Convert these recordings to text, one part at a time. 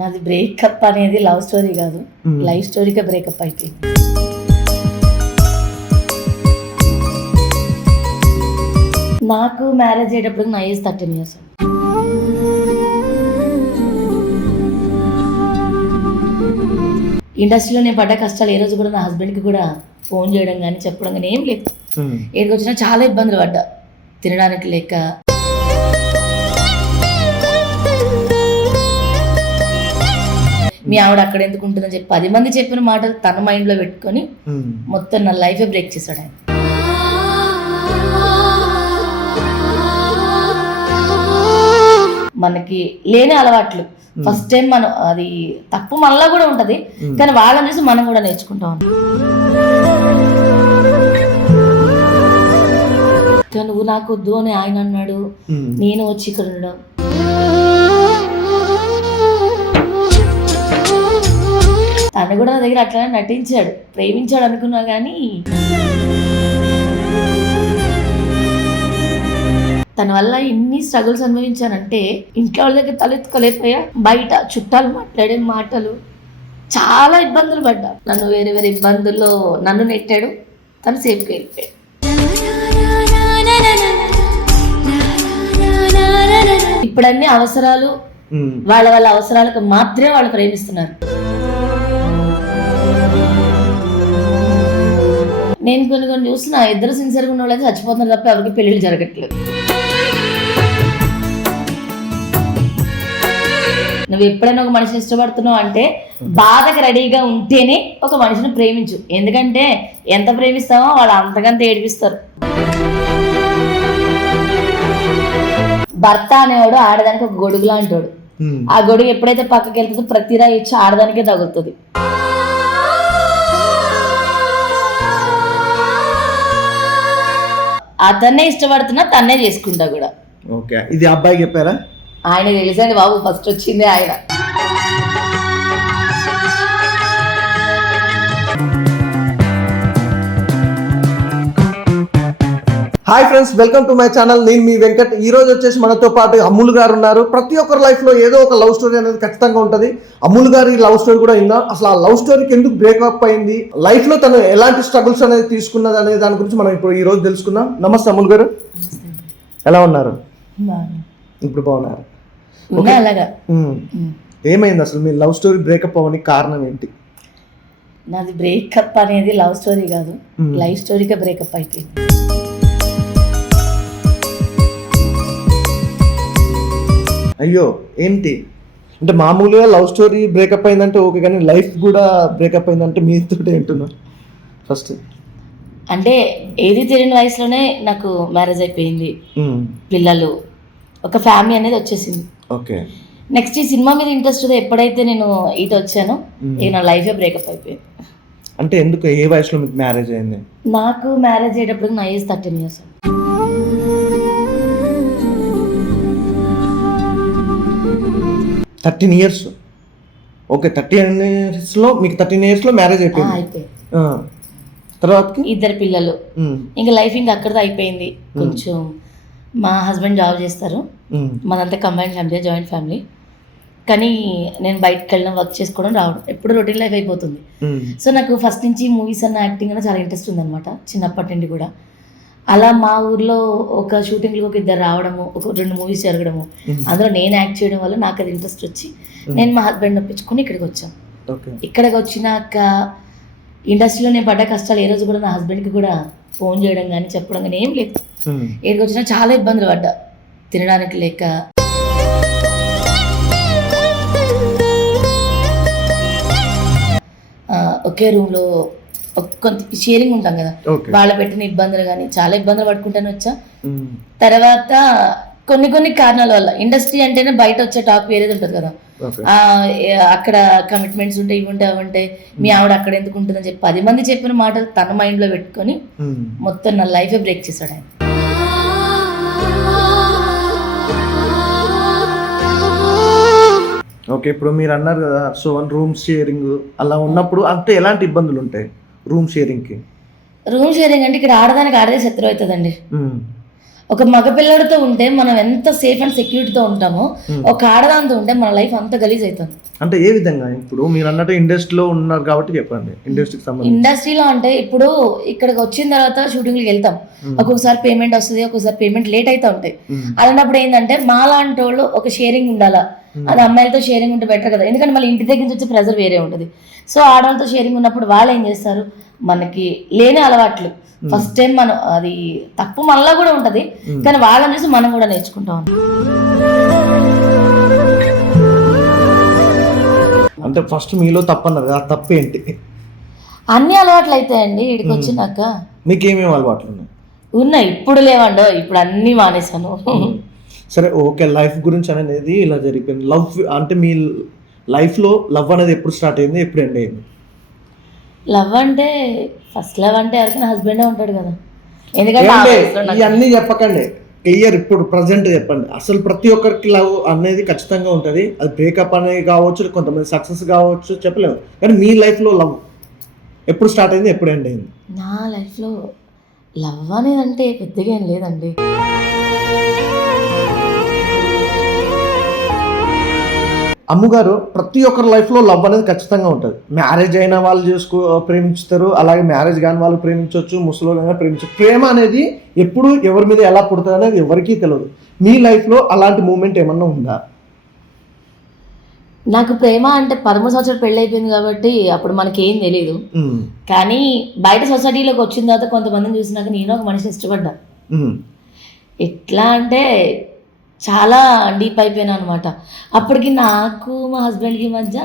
నాది బ్రేకప్ అనేది love story కాదు, లైఫ్ స్టోరీకే బ్రేకప్ అయిపోయింది. నాకు మ్యారేజ్ అయ్యేటప్పుడు నా ఏజ్ 13 years. ఇండస్ట్రీలో నేను పడ్డ కష్టాలు ఏ రోజు కూడా నా హస్బెండ్కి కూడా ఫోన్ చేయడం కానీ చెప్పడం కానీ ఏం లేదు. ఏడికి వచ్చినా చాలా ఇబ్బందులు పడ్డా, తినడానికి లేక. మీ ఆవిడ అక్కడ ఎందుకు ఉంటుందని చెప్పి 10 మంది చెప్పిన మాటలు తన మైండ్లో పెట్టుకొని మొత్తం నా లైఫే బ్రేక్ చేశాడు ఆయన. మనకి లేని అలవాట్లు ఫస్ట్ టైం మనం, అది తప్పు మనలో కూడా ఉంటది కానీ వాళ్ళని చూసి మనం కూడా నేర్చుకుంటాం. నువ్వు నాకు వద్దు అని ఆయన అన్నాడు, నేను వచ్చి ఇక్కడ ఉండడం. తను కూడా నా దగ్గర అట్లా నటించాడు, ప్రేమించాడు అనుకున్నా కానీ తన వల్ల ఎన్ని స్ట్రగుల్స్ అనుభవించానంటే ఇంట్లో వాళ్ళ దగ్గర తలెత్తుకోలేకపోయా. బయట చుట్టాలు మాట్లాడే మాటలు, చాలా ఇబ్బందులు పడ్డా. నన్ను వేరే వేరే ఇబ్బందుల్లో నన్ను నెట్టాడు, తను సేఫ్గా వెళ్ళిపోయాడు. ఇప్పుడన్నీ అవసరాలు, వాళ్ళ వాళ్ళ అవసరాలకు మాత్రమే వాళ్ళు ప్రేమిస్తున్నారు. నేను కొన్ని చూసిన ఇద్దరు సిన్సియర్గా ఉన్న వాళ్ళైతే చచ్చిపోతున్నారు తప్ప ఎవరికి పెళ్ళిళ్ళు జరగట్లేదు. నువ్వు ఎప్పుడైనా ఒక మనిషిని ఇష్టపడుతున్నావు అంటే బాధకు రెడీగా ఉంటేనే ఒక మనిషిని ప్రేమించు. ఎందుకంటే ఎంత ప్రేమిస్తామో వాళ్ళు అంతకంత ఏడిపిస్తారు. భర్త అనేవాడు ఆడదానికి ఒక గొడుగు లాంటి. ఆ గొడుగు ఎప్పుడైతే పక్కకి వెళ్తుందో ప్రతిరా ఇచ్చి ఆడదానికే తగులుతుంది. అతన్నే ఇష్టపడుతున్నా తన్నే చేసుకుంటా కూడా. ఓకే, ఇది అబ్బాయి చెప్పారా? ఆయన తెలిసండి బాబు, ఫస్ట్ వచ్చింది ఆయన. Hi friends, welcome to my channel. నేను మీ వెంకట్. ఈ రోజు వచ్చేసి మనతో పాటు అమ్ముల్ గారు ఉన్నారు. ప్రతి ఒక్కరి లైఫ్ లో ఏదో ఒక లవ్ స్టోరీ అనేది ఖచ్చితంగా ఉంటుంది. అమ్ముల్ గారి లవ్ స్టోరీ కూడా అయిందా, అసలు ఆ లవ్ స్టోరీకి ఎందుకు బ్రేకప్ అయింది, లైఫ్ లో తను ఎలాంటి స్ట్రగుల్స్ అనేది తీసుకున్నది అనే దాని గురించి మనం ఇప్పుడు ఈ రోజు తెలుసుకుందాం. నమస్తే అమ్ముల్ గారు, ఎలా ఉన్నారు? ఇప్పుడు బాగున్నారు. ఏమైంది అసలు మీ లవ్ స్టోరీ బ్రేకప్ అవ్వడానికి కారణం ఏంటి? నాది బ్రేకప్ అనేది లవ్ స్టోరీ కాదు, లైఫ్ స్టోరీకే బ్రేకప్ అయిపోయింది. అయ్యో, ఏంటి అంటే మామూలుగా లవ్ స్టోరీ బ్రేకప్ అయిందంటే ఓకే, కానీ లైఫ్ కూడా బ్రేకప్ అయిందంటే మీతో ఏంటున్నా? ఫస్ట్ అంటే ఏది తెలియని వయసులోనే నాకు మ్యారేజ్ అయిపోయింది, పిల్లలు, ఒక ఫ్యామిలీ అనేది వచ్చేసింది. ఓకే. నెక్స్ట్ ఈ సినిమా మీద ఇంట్రెస్ట్ ఎప్పుడైతే నేను ఇటు వచ్చానో ఇక నా లైఫే బ్రేకప్ అయిపోయింది. అంటే ఎందుకు, ఏ వయసులో మీకు మ్యారేజ్ అయింది? నాకు మ్యారేజ్ అయ్యేటప్పుడు నా age 13 years. 13 years. Okay, 13 years లో మీకు 13 years లో మ్యారేజ్ అయిపోయింది. తర్వాత 2 పిల్లలు, ఇంకా లైఫ్ ఇంకా అక్కడితో అయిపోయింది. కొంచెం మా హస్బెండ్ జాబ్ చేస్తారు, మాదంతా కంబైన్ ఫ్యామిలీ, జాయింట్ ఫ్యామిలీ. కానీ నేను బయటకు వెళ్ళడం, వర్క్ చేసుకోవడం, రావడం ఎప్పుడు రొటీన్ లైఫ్ అయిపోతుంది. సో నాకు ఫస్ట్ నుంచి మూవీస్ అన్న, యాక్టింగ్ అన్న చాలా ఇంట్రెస్ట్ ఉందన్నమాట, చిన్నప్పటి నుండి కూడా. అలా మా ఊర్లో ఒక షూటింగ్లో ఒక 2 రావడము, ఒక 2 మూవీస్ జరగడము, అందులో నేను యాక్ట్ చేయడం వల్ల నాకు అది ఇంట్రెస్ట్ వచ్చి నేను మా హస్బెండ్ ఒప్పించుకొని ఇక్కడికి వచ్చాను. ఇక్కడికి వచ్చినాక ఇండస్ట్రీలో నేను పడ్డ కష్టాలు ఏ రోజు కూడా నా హస్బెండ్కి కూడా ఫోన్ చేయడం కానీ చెప్పడం కానీ ఏం లేదు. ఏడికి వచ్చినా చాలా ఇబ్బందులు పడ్డా, తినడానికి లేక. ఒకే రూమ్లో కొంత షేరింగ్ ఉంటాం కదా, వాళ్ళ పెట్టిన ఇబ్బందులు కానీ చాలా ఇబ్బందులు పడుకుంటానే వచ్చా. తర్వాత కొన్ని కారణాల వల్ల, ఇండస్ట్రీ అంటేనే బయట వచ్చే టాక్ వేరేది ఉంటుంది కదా, అక్కడ కమిట్మెంట్స్ ఉంటాయి, ఇవి ఉంటాయి, అవి ఉంటాయి. మీ ఆవిడ అక్కడ ఎందుకు ఉంటుందని చెప్పి 10 మంది చెప్పిన మాటలు తన మైండ్లో పెట్టుకొని మొత్తం నా లైఫే బ్రేక్ చేశాడు ఆయన. ఓకే, ఇప్పుడు మీరు అన్నారు కదా, సో రూమ్ షేరింగ్ అలా ఉన్నప్పుడు అంటే ఎలాంటి ఇబ్బందులు ఉంటాయి రూమ్ షేరింగ్కి? రూమ్ షేరింగ్ అంటే ఇక్కడ ఆడదానికి ఆడదే శత్రువు అవుతుందండి. ఒక మగపిల్లడితో ఉంటే మనం ఎంత సేఫ్ అండ్ సెక్యూరిటీతో ఉంటామో ఒక ఆడదాంతో ఉంటే మన లైఫ్ అంత గలీజ్ అవుతుంది. అంటే ఏ విధంగా? ఇప్పుడు మీరు అన్నట్టు ఇండస్ట్రీలో ఉన్నారు కాబట్టి చెప్పండి. ఇండస్ట్రీకి సంబంధించి ఇండస్ట్రీలో అంటే ఇప్పుడు ఇక్కడికి వచ్చిన తర్వాత షూటింగ్కి వెళ్తాం, ఒక్కొక్కసారి పేమెంట్ వస్తుంది, ఒక్కొక్కసారి పేమెంట్ లేట్ అవుతా ఉంటాయి. అలాంటప్పుడు ఏంటంటే మా లాంటి వాళ్ళు ఒక షేరింగ్ ఉండాలా, అది అమ్మాయిలతో షేరింగ్ ఉంటే బెటర్ కదా, ఎందుకంటే మళ్ళీ ఇంటి దగ్గర నుంచి వచ్చే ప్రెజర్ వేరే ఉంటుంది. సో ఆడవాళ్ళతో షేరింగ్ ఉన్నప్పుడు వాళ్ళు ఏం చేస్తారు, మనకి లేని అలవాట్లు ఫస్ట్ టైం మనం, అది తప్పు మనలో కూడా ఉంటుంది కానీ వాళ్ళని చూసి మనం కూడా నేర్చుకుంటాం. అంటే ఫస్ట్ మీలో తప్పు అన్నారు కదా, తప్పు ఏంటి? అన్ని అలవాట్లు అవుతాయండి ఇక్కడికి వచ్చినాక. మీకు ఏమేమి అలవాట్లు ఉన్నాయి? ఇప్పుడు లేవండో, ఇప్పుడు అన్నీ మానేశాను. సరే ఓకే, లైఫ్ గురించి అనేది ఇలా జరిగిపోయింది. లవ్ అంటే మీ లైఫ్లో లవ్ అనేది ఎప్పుడు స్టార్ట్ అయింది, ఎప్పుడు ఎండ్ అయింది? లవ్ అంటే ఫస్ట్ లవ్ అంటే ఎవరికైనా హస్బెండే ఉంటాడు కదా, ఎందుకంటే ఇవన్నీ చెప్పకండి, క్లియర్ ఇప్పుడు ప్రజెంట్ చెప్పండి. అసలు ప్రతి ఒక్కరికి లవ్ అనేది ఖచ్చితంగా ఉంటుంది. అది బ్రేకప్ అనేది కావచ్చు, కొంతమంది సక్సెస్ కావచ్చు, చెప్పలేము. కానీ మీ లైఫ్లో లవ్ ఎప్పుడు స్టార్ట్ అయింది, ఎప్పుడు ఎండ్ అయింది? నా లైఫ్లో లవ్ అనేది అంటే పెద్దగా ఏం లేదండి. అమ్మగారు, ప్రతి ఒక్కరి లైఫ్లో లవ్ అనేది ఖచ్చితంగా ఉంటుంది. మ్యారేజ్ అయిన వాళ్ళు ప్రేమించుతారు, అలాగే మ్యారేజ్ కాని వాళ్ళు ప్రేమించవచ్చు, ముసలిగా ప్రేమించవచ్చు. ప్రేమ అనేది ఎప్పుడు ఎవరి మీద ఎలా పుడుతుంది అనేది ఎవరికీ తెలియదు. మీ లైఫ్లో అలాంటి మూమెంట్ ఏమన్నా ఉందా? నాకు ప్రేమ అంటే 13 సంవత్సరాలు పెళ్ళి అయిపోయింది కాబట్టి అప్పుడు మనకేం తెలియదు. కానీ బయట సొసైటీలోకి వచ్చిన తర్వాత కొంతమందిని చూసినాక నేను ఒక మనిషిని ఇష్టపడ్డా. ఎట్లా అంటే చాలా డీప్ అయిపోయినా అనమాట. అప్పటికి నాకు మా హస్బెండ్కి మధ్య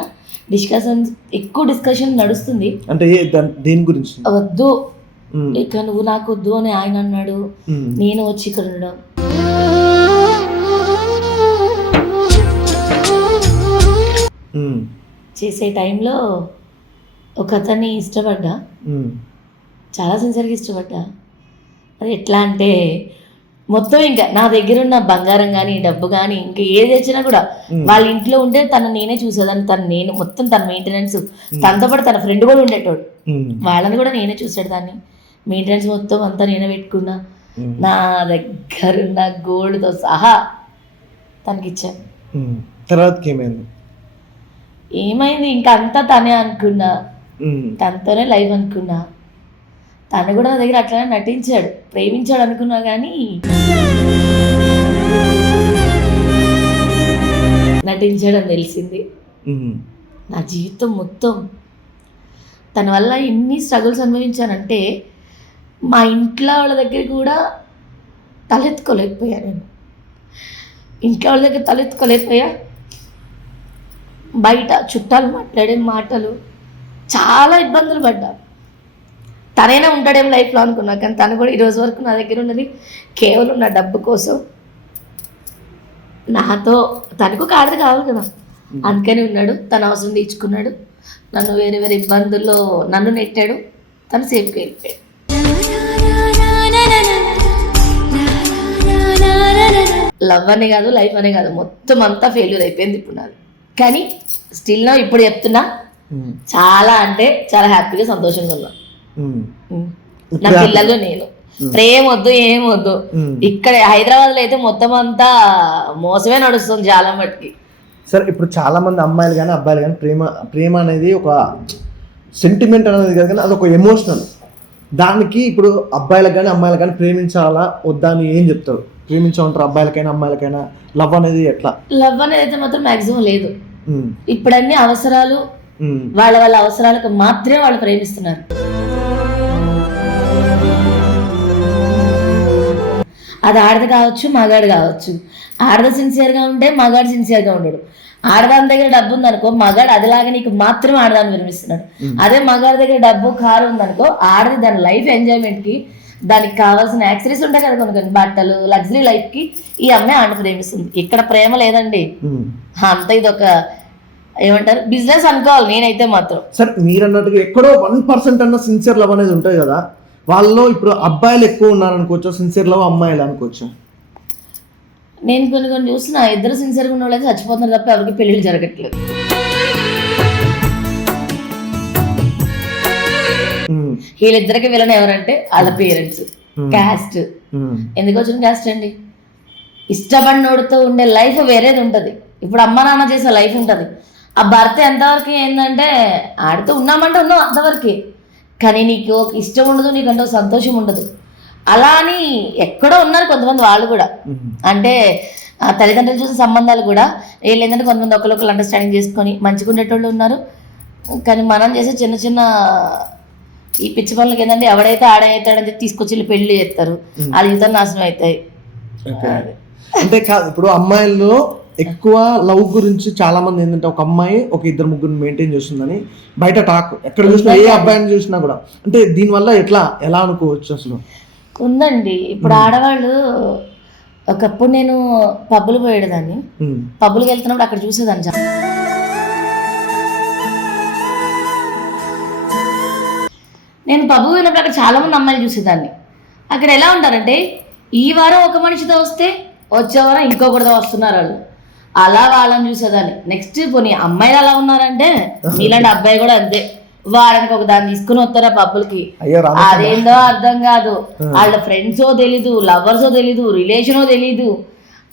ఎక్కువ డిస్కషన్ నడుస్తుంది. అంటే దేని గురించి? వద్దు ఇక నువ్వు నాకు వద్దు అని ఆయన అన్నాడు, నేను వచ్చి ఇక్కడ ఉండడం. చేసే టైంలో ఒక అతన్ని ఇష్టపడ్డా, చాలా సిన్సియర్గా ఇష్టపడ్డా. అది ఎట్లా అంటే మొత్తం ఇంకా నా దగ్గర ఉన్న బంగారం కానీ డబ్బు కానీ ఇంకా ఏది తెచ్చినా కూడా వాళ్ళ ఇంట్లో ఉంటే తను నేనే చూసేదాన్ని, నేను మొత్తం తన మెయింటెనెన్స్, తనతో పాటు తన ఫ్రెండ్ కూడా ఉండేటోడు, వాళ్ళని కూడా నేనే చూసేదాన్ని. మెయింటెనెన్స్ మొత్తం అంతా నేనే పెట్టుకున్నా. నా దగ్గర ఉన్న గోల్డ్తో సహా తనకి ఇచ్చాను. తర్వాత ఏమైంది ఇంకా అంతా తనే అనుకున్నా, తనతోనే లైఫ్ అనుకున్నా. తను కూడా నా దగ్గర అట్లనే నటించాడు, ప్రేమించాడు అనుకున్నా కానీ నటించాడని తెలిసింది. నా జీవితం మొత్తం తన వల్ల ఎన్ని స్ట్రగుల్స్ అనుభవించానంటే మా ఇంట్లో వాళ్ళ దగ్గర కూడా తలెత్తుకోలేకపోయా. నేను ఇంట్లో వాళ్ళ దగ్గర తలెత్తుకోలేకపోయా. బయట చుట్టాలు మాట్లాడే మాటలు చాలా ఇబ్బందులు పడ్డా. తనైనా ఉంటాడేమో లైఫ్లో అనుకున్నా కానీ తను కూడా ఈరోజు వరకు నా దగ్గర ఉన్నది కేవలం నా డబ్బు కోసం. నాతో తనకు ఒక ఆడది కావాలి కదా, అందుకని ఉన్నాడు. తన అవసరం తీర్చుకున్నాడు, నన్ను వేరే వేరే ఇబ్బందుల్లో నన్ను నెట్టాడు, తను సేఫ్గా వెళ్ళిపోయాడు. లవ్ అనే కాదు, లైఫ్ అనే కాదు, మొత్తం అంతా ఫెయిల్యూర్ అయిపోయింది ఇప్పుడు నాది. కానీ స్టిల్ నా ఇప్పుడు చెప్తున్నా, చాలా అంటే చాలా హ్యాపీగా సంతోషంగా ఉన్నా. నా పిల్లలు నేను ప్రేమ వద్దు ఏం వద్దు. ఇక్కడ హైదరాబాద్లో అయితే మొత్తం అంతా మోసమే నడుస్తుంది చాలా మట్టుకి. సరే, ఇప్పుడు చాలా మంది అమ్మాయిలు కానీ అబ్బాయిలు కానీ ప్రేమ అనేది ఒక సెంటిమెంట్ అనేది కాదు కానీ అది ఒక ఎమోషనల్. దానికి ఇప్పుడు అబ్బాయిలకు కానీ అమ్మాయిలకు కానీ ప్రేమించాలా వద్దా అని ఏం చెప్తారు? ప్రేమించమంటారు అబ్బాయిలకైనా అమ్మాయిలకైనా? లవ్ అనేది ఎట్లా? లవ్ అనేది అయితే మాత్రం మ్యాక్సిమం లేదు. ఇప్పుడు అన్ని అవసరాలు, వాళ్ళ వాళ్ళ అవసరాలకు మాత్రమే వాళ్ళు ప్రేమిస్తున్నారు. అది ఆడది కావచ్చు, మగాడు కావచ్చు. ఆడది సిన్సియర్గా ఉంటే మగాడు సిన్సియర్గా ఉండడు. ఆడదాని దగ్గర డబ్బు ఉందనుకో, మగాడు అదిలాగా నీకు మాత్రం ఆడదాన్ని వినిపిస్తున్నాడు. అదే మగాడి దగ్గర డబ్బు కారు ఉందనుకో, ఆడది దాని లైఫ్ ఎంజాయ్మెంట్కి దానికి కావాల్సిన యాక్సరీస్ ఉంటాయి కదా, కొన్ని బట్టలు, లగ్జరీ లైఫ్కి ఈ అమ్మాయి ఆడ ప్రేమిస్తుంది. ఇక్కడ ప్రేమ లేదండి, అంత ఇది ఒక ఏమంటారు బిజినెస్ అనుకోవాలి నేనైతే మాత్రం. సరే, మీరు అన్నట్టుగా ఎక్కడో 1% అన్న సిన్సియర్ లవ్ అనేది ఉంటుంది కదా, వాళ్ళలో ఇప్పుడు అబ్బాయిలు ఎక్కువ ఉన్నారనుకోవచ్చు, సిన్సియర్ లవ్ అమ్మాయిలు అనుకోవచ్చు. నేను కొన్ని చూసిన ఇద్దరు సిన్సియర్గా ఉన్న వాళ్ళైతే చచ్చిపోతున్నారు తప్ప ఎవరికి పెళ్ళిళ్ళు జరగట్లేదు. వీళ్ళిద్దరికి విలన్ ఎవరంటే వాళ్ళ పేరెంట్స్. క్యాస్ట్. ఎందుకు వచ్చిన క్యాస్ట్ అండి? ఇష్టపడినోడితో ఉండే లైఫ్ వేరేది ఉంటుంది. ఇప్పుడు అమ్మ నాన్న చేసే లైఫ్ ఉంటుంది. ఆ భర్త ఎంతవరకు ఏంటంటే ఆడితో ఉన్నామంటే ఉన్నావు అంతవరకే, కానీ నీకు ఒక ఇష్టం ఉండదు, నీకంటే ఒక సంతోషం ఉండదు. అలా అని ఎక్కడో ఉన్నారు కొంతమంది వాళ్ళు కూడా, అంటే తల్లిదండ్రులు చూసిన సంబంధాలు కూడా వీళ్ళు ఏంటంటే కొంతమంది ఒకరికొకరు అండర్స్టాండింగ్ చేసుకొని మంచిగా ఉండేటోళ్ళు ఉన్నారు. కానీ మనం చేసే చిన్న చిన్న ఈ పిచ్చి పనులకి ఏంటంటే ఎవడైతే ఆడవుతాడని చెప్పి తీసుకొచ్చి వీళ్ళు పెళ్లి చేస్తారు, వాళ్ళ జీవితం నాశనం అవుతాయి. అంటే కాదు, ఇప్పుడు అమ్మాయిల్లో ఎక్కువ లవ్ గురించి చాలా మంది ఏంటంటే ఒక అమ్మాయి ఒక ఇద్దరు ముగ్గురు మెయింటైన్ చేస్తుందని బయట టాక్, ఎక్కడ చూసినా ఏ అబ్బాయిని చూసినా కూడా. అంటే దీనివల్ల ఎలా అనుకోవచ్చు అసలు? ఉందండి. ఇప్పుడు ఆడవాళ్ళు ఒకప్పుడు నేను పబ్బులు పోయేదాన్ని, పబ్బులకు వెళ్తున్నప్పుడు అక్కడ చూసేదాన్ని. నేను పబ్బు పోయినప్పుడు అక్కడ చాలా మంది అమ్మాయిలు చూసేదాన్ని. అక్కడ ఎలా ఉంటారంటే ఈ వారం ఒక మనిషితో వస్తే వచ్చే వారం ఇంకొకరితో వస్తున్నారు వాళ్ళు. అలా వాళ్ళని చూసేదాన్ని. నెక్స్ట్ పోనీ అమ్మాయిలు అలా ఉన్నారంటే మీలాంటి అబ్బాయి కూడా అంతే, వారానికి ఒక దాన్ని తీసుకుని వస్తారా పబ్బులకి. అదేందో అర్థం కాదు, వాళ్ళ ఫ్రెండ్సో తెలీదు, లవర్సో తెలీదు, రిలేషనో తెలీదు.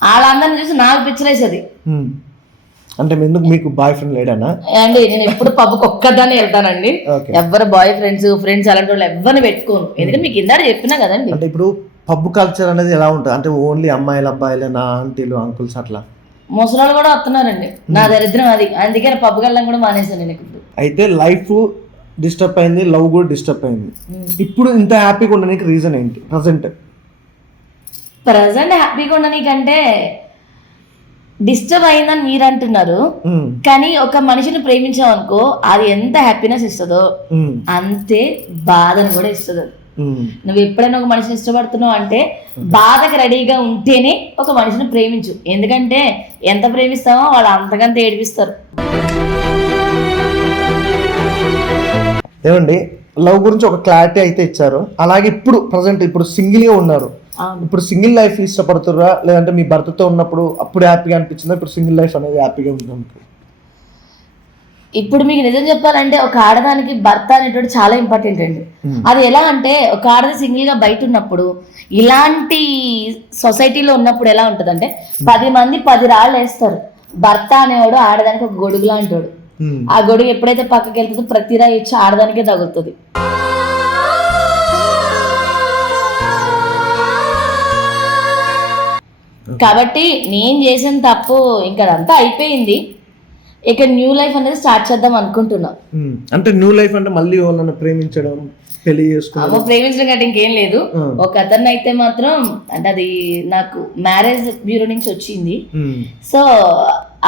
వాళ్ళందరిని చూసి నాకు పిచ్చలేసేది. అంటే మీకు బాయ్ ఫ్రెండ్ లేడనా అండి? నేను ఎప్పుడు పబ్కి ఒక్కదాన్ని వెళ్తానండి. ఎవరు బాయ్ ఫ్రెండ్స్ అలాంటి వాళ్ళు ఎవరిని పెట్టుకోను. ఎందుకంటే మీకు ఇందాక చెప్పినా కదండి. అంటే ఇప్పుడు పబ్ కల్చర్ అనేది ఎలా ఉంటుంది అంటే ఓన్లీ అమ్మాయిలు అబ్బాయిలు, నా ఆంటీలు అంకుల్స్ అట్లా ముసలాళ్ళు కూడా వస్తున్నారండి. నా దరిద్రం అది, అందుకే పబ్కి వెళ్ళడం కూడా మానేసాను నేను. ఇప్పుడు అయితే లైఫ్ డిస్టర్బ్ అయింది, లవ్ కూడా డిస్టర్బ్ అయింది. ఇప్పుడు ఇంత హ్యాపీగా ఉండడానికి రీజన్ ఏంటి? ప్రజెంట్ హ్యాపీగా ఉండడానికంటే డిస్టర్బ్ అయిందని మీరు అంటున్నారు, కానీ ఒక మనిషిని ప్రేమించామనుకో అది ఎంత హ్యాపీనెస్ ఇస్తుందో అంతే బాధను కూడా ఇస్తుంది. నువ్వు ఎప్పుడైనా ఒక మనిషిని ఇష్టపడుతున్నావు అంటే బాధకు రెడీగా ఉంటేనే ఒక మనిషిని ప్రేమించు. ఎందుకంటే ఎంత ప్రేమిస్తామో వాళ్ళు అంతకంత ఏడిపిస్తారు. ఏమండి, లవ్ గురించి ఒక క్లారిటీ అయితే ఇచ్చారు. అలాగే ఇప్పుడు సింగిల్ గా ఉన్నారు. ఇప్పుడు సింగిల్ లైఫ్ ఇష్టపడుతుర్రా, లేదంటే మీ భర్తతో ఉన్నప్పుడు అప్పుడు హ్యాపీగా అనిపించిందా? ఇప్పుడు సింగిల్ లైఫ్ అనేది హ్యాపీగా ఉంటుంది? ఇప్పుడు మీకు నిజం చెప్పాలంటే ఒక ఆడదానికి భర్త అనేటువంటి చాలా ఇంపార్టెంట్ అండి. అది ఎలా అంటే ఒక ఆడది సింగిల్ గా బయట ఉన్నప్పుడు, ఇలాంటి సొసైటీలో ఉన్నప్పుడు ఎలా ఉంటుందంటే 10 మంది 10 రాళ్ళు వేస్తారు. భర్త అనేవాడు ఆడదానికి ఒక గొడుగు లాంటాడు. ఆ గొడుగు ఎప్పుడైతే పక్కకి వెళ్తుందో ప్రతి రాయి ఇచ్చి ఆడదానికే తగులుతుంది. కాబట్టి నేను చేసిన తప్పు ఇంకా అదంతా అయిపోయింది. ఇక న్యూ లైఫ్ అనేది స్టార్ట్ చేద్దాం అనుకుంటున్నా. అంటే న్యూ లైఫ్ అంటే మళ్ళీ వాళ్ళని ప్రేమించడం, పెళ్లి చేసుకోవడం? ప్రేమించడం కంటే ఇంకేం లేదు. ఒక అతన్ని అయితే మాత్రం, అంటే అది నాకు మ్యారేజ్ బ్యూరో నుంచి వచ్చింది. సో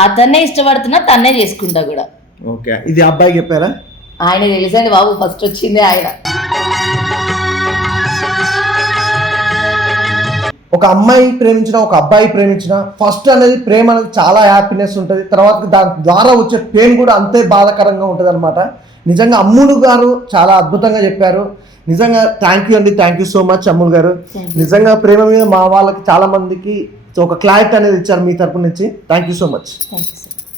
అతన్నే ఇష్టపడుతున్నా, తన్నే చేసుకుంటా కూడా. ఓకే, ఇది అబ్బాయి చెప్పారా? ఆయన తెలుసండి బాబు, ఫస్ట్ వచ్చింది ఆయన. ఒక అమ్మాయి ప్రేమించిన, ఒక అబ్బాయి ప్రేమించిన, ఫస్ట్ అనేది ప్రేమ అనేది చాలా హ్యాపీనెస్ ఉంటుంది. తర్వాత దాని ద్వారా వచ్చే పెయిన్ కూడా అంతే బాధాకరంగా ఉంటుంది అనమాట. నిజంగా అమ్ములు గారు చాలా అద్భుతంగా చెప్పారు. నిజంగా థ్యాంక్ యూ అండి, థ్యాంక్ యూ సో మచ్ అమ్ములు గారు. నిజంగా ప్రేమ మీద మా వాళ్ళకి చాలా మందికి ఒక క్లారిటీ అనేది ఇచ్చారు మీ తరపు నుంచి. Thank you so much. Thank you sir.